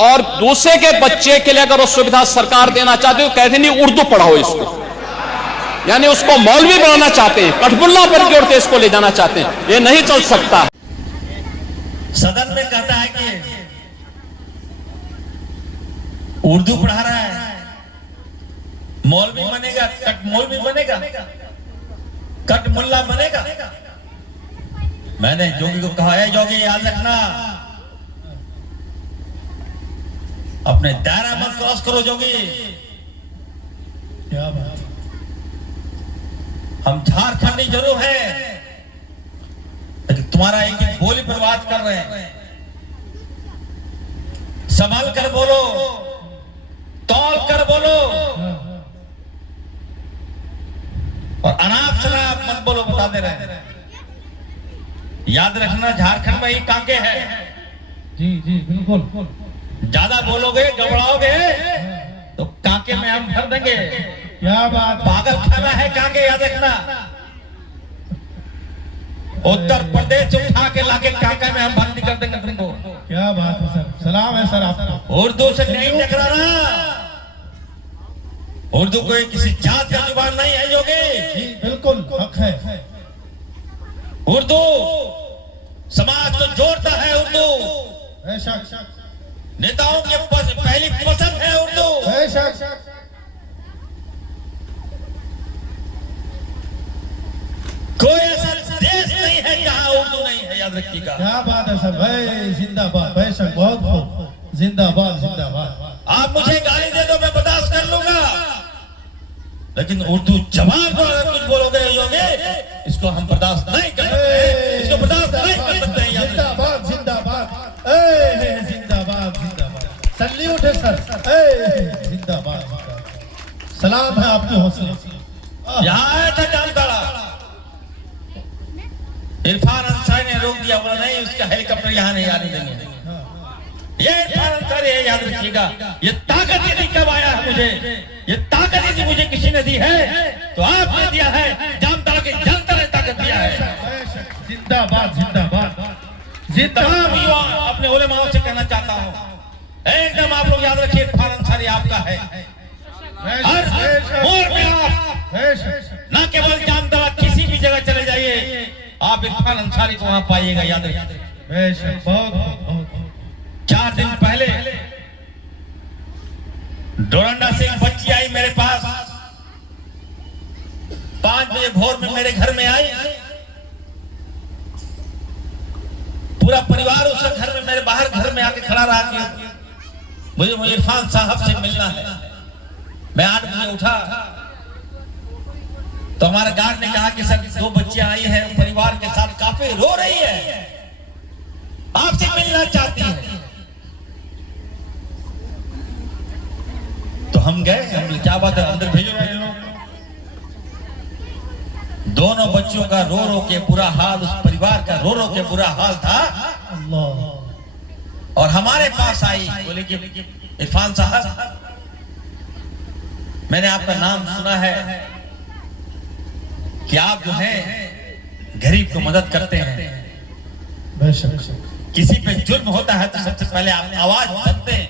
और दूसरे के बच्चे के लिए अगर वो सुविधा सरकार देना चाहती है तो कहते नहीं उर्दू पढ़ाओ इसको, यानी उसको मौलवी बनाना चाहते हैं, कठपुल्ला पर जोड़ के इसको ले जाना चाहते हैं। ये नहीं चल सकता। सदन में कहता है कि उर्दू पढ़ा रहा है, मौलवी बनेगा, कट मौलवी बनेगा, कट मुल्ला बनेगा। मैंने जोगी को कहा है, जोगी याद रखना, अपने दायरा मत क्रॉस करो जोगी। क्या बात, हम झारखंडी जरूर है, लेकिन तुम्हारा एक एक बोली पर बात कर रहे हैं। संभल कर बोलो, तौल कर बोलो, और अनाप शनाप मत बोलो, बता दे रहे हैं। याद रखना, झारखंड में ही कांके है। जी जी बिल्कुल। ज्यादा बोलोगे, गड़बड़ाओगे तो कांके में हम भर देंगे। क्या बात, पागल खाना है कांके, याद रखना। उत्तर प्रदेश उठा के लाके कांके में हम भर्ती कर देंगे तुमको। क्या बात है सर, सलाम है सर आपको। उर्दू से नहीं टकराना, उर्दू कोई किसी जात का जुबान नहीं है योगी। जी बिल्कुल, हक है। उर्दू समाज को जोड़ता है, उर्दू बेशक, नेताओं की पहली पसंद है उर्दू। बेशक। कोई ऐसा देश नहीं है जहां उर्दू नहीं है, याद रखिएगा। क्या बात है सर, भाई जिंदाबाद, बेशक, बहुत खूब, जिंदाबाद जिंदाबाद। आप मुझे गाली दे दो, मैं बर्दाश्त कर लूंगा, लेकिन उर्दू जवान को अगर कुछ बोलोगे योगी, इसको हम बर्दाश्त नहीं कर सकते, इसको बर्दाश्त नहीं कर सकते। जिंदाबाद जिंदाबाद, जिंदाबाद जिंदाबाद, सल्यूट है सर, जिंदाबाद। सलाम है आपके हौसले। यहाँ आया था जामताड़ा, इरफान अंसारी ने रोक दिया, बोला नहीं उसका हेलीकॉप्टर यहाँ नहीं आने देंगे। ये इरफान अंसारी है, याद रखिएगा। ये ताकत यदि कब आया है मुझे, ये ताकत यदि मुझे किसी ने दी है तो आपने दिया है, जामताड़ा की जनता ने ताकत दिया है। जिंदाबाद जिंदाबाद। तमाम युवा अपने उलेमाओं से कहना चाहता हूँ, एकदम आप लोग याद रखिए, इरफान अंसारी आपका है। हर मोड़ में आप न केवल जामताड़ा, किसी भी जगह चले जाइए, आप इरफान अंसारी को वहां पाइएगा, याद रखिए। बहुत 4 दिन पहले डोरंडा से एक बच्ची आई मेरे पास, 5 बजे भोर में मेरे घर में आई। पूरा परिवार उसके घर में, मेरे बाहर घर में आके खड़ा रहा कि मुझे इरफान साहब से मिलना है। मैं 8 बजे उठा तो हमारे गार्ड ने कहा कि सर 2 बच्चियां आई हैं परिवार के साथ, काफी रो रही है, आपसे मिलना चाहती है। तो हम गए, हम क्या बात है, अंदर भेजो मेरे लोग। दोनों बच्चियों का रो रो के बुरा हाल, उस परिवार का रो रो के बुरा हाल था। और हमारे पास आई, बोले कि इरफान साहब, मैंने आपका नाम सुना है कि आप जो हैं गरीब को मदद करते हैं, किसी पे जुल्म होता है तो सबसे पहले आप आवाज उठाते हैं।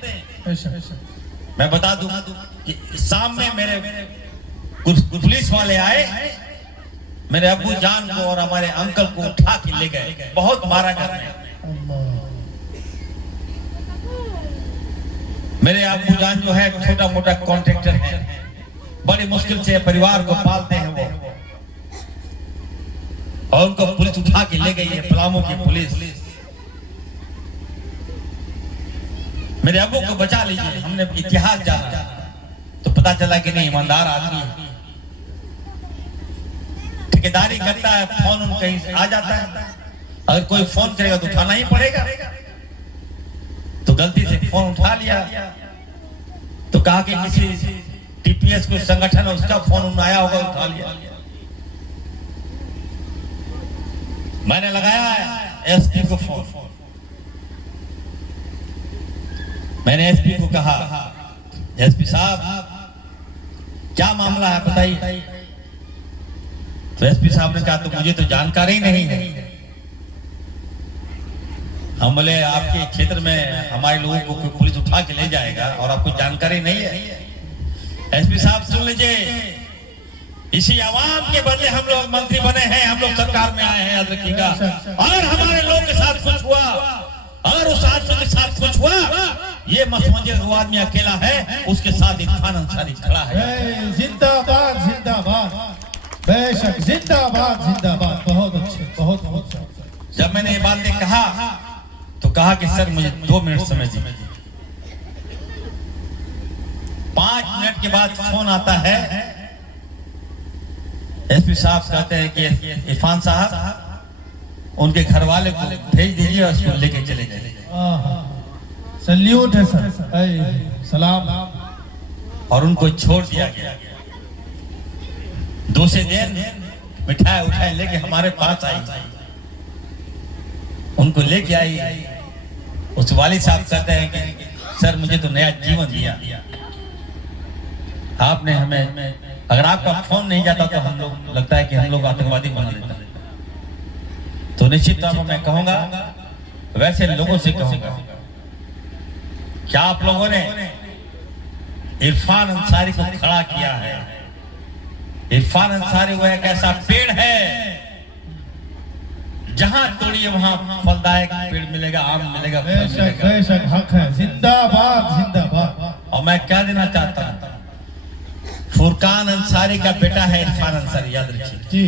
मैं बता दूं कि शाम में मेरे कुछ पुलिस वाले आए, मेरे अब्बू जान को और हमारे अंकल को उठा के ले गए, बहुत मारा गया। मेरे अब्बू जान जो है छोटा मोटा कॉन्ट्रैक्टर है, बड़ी मुश्किल से परिवार को पालते हैं वो, और उनको पुलिस उठा के ले गई है, पलामू की पुलिस। मेरे अब्बू को बचा लीजिए। हमने इतिहास जाना तो पता चला कि नहीं, ईमानदार आदमी है, ठेकेदारी करता है, फोन उन कहीं से आ जाता है, अगर कोई फोन करेगा तो उठाना ही पड़ेगा। तो गलती से फोन उठा लिया तो कहा कि किसी टीपीएस कोई संगठन है उसका फोन आया होगा, उठा लिया। मैंने लगाया एसपी को फोन, मैंने एसपी को कहा, एसपी साहब क्या मामला है बताइए। तो एसपी साहब ने कहा तो मुझे तो जानकारी नहीं है। हम बोले आपके क्षेत्र में हमारे लोगों को कोई पुलिस उठा के ले जाएगा और आपको जानकारी नहीं है। एसपी साहब सुन लीजिए, इसी आवाम के बदले हम लोग मंत्री बने हैं, हम लोग सरकार में आए हैं, याद रखिएगा। अगर हमारे लोग के साथ कुछ हुआ, अगर उस आदमी के साथ कुछ हुआ, ये मत समझिए वो आदमी अकेला है, उसके साथ इरफान अंसारी खड़ा है। जिंदाबाद जिंदाबाद, बेशक जिंदाबाद जिंदाबाद। बहुत अच्छे, बहुत बहुत। जब मैंने ये बातें कहा तो कहा कि सर मुझे 2 मिनट समय दीजिए। 5 मिनट के बाद फोन आता है, एसपी साहब कहते हैं कि इरफान साहब उनके घर वाले को भेज दीजिए और उसको लेके चले जाइए। सल्यूट है सर, सलाम। और उनको छोड़ दिया गया। दूसरे दिन मिठाई उठाई लेके हमारे पास आई, उनको लेके आई। उस वालिद साहब कहते हैं कि सर मुझे तो नया जीवन दिया आपने हमें, अगर आपका फोन नहीं जाता तो हम लोग, लगता है कि हम लोग आतंकवादी बना देता। तो निश्चित तौर पर मैं कहूंगा, वैसे लोगों से कहूंगा, क्या आप लोगों ने इरफान अंसारी को खड़ा किया है? इरफान अंसारी वो एक ऐसा पेड़ है, जहां तोड़िए वहां फलदायक पेड़ मिलेगा, आम मिलेगा, बेशक बेशक, हक है। जिंदाबाद जिंदाबाद। और मैं क्या देना चाहता हूं, फुरकान अंसारी का बेटा है इरफान अंसारी, याद रखिए जी।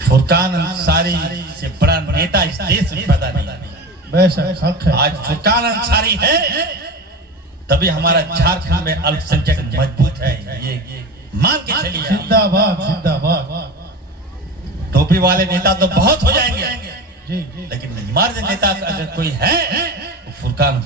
फुरकान अंसारी से बड़ा नेता इस देश में पैदा नहीं। बेशक हक है। आज फुरकान अंसारी है तभी हमारा झारखंड में अल्पसंख्यक मजबूत है, ये मान के चलिए। जिंदाबाद जिंदाबाद। टोपी वाले नेता तो बहुत हो जाएंगे जी, लेकिन मर्द नेता अगर कोई है तो फुरकान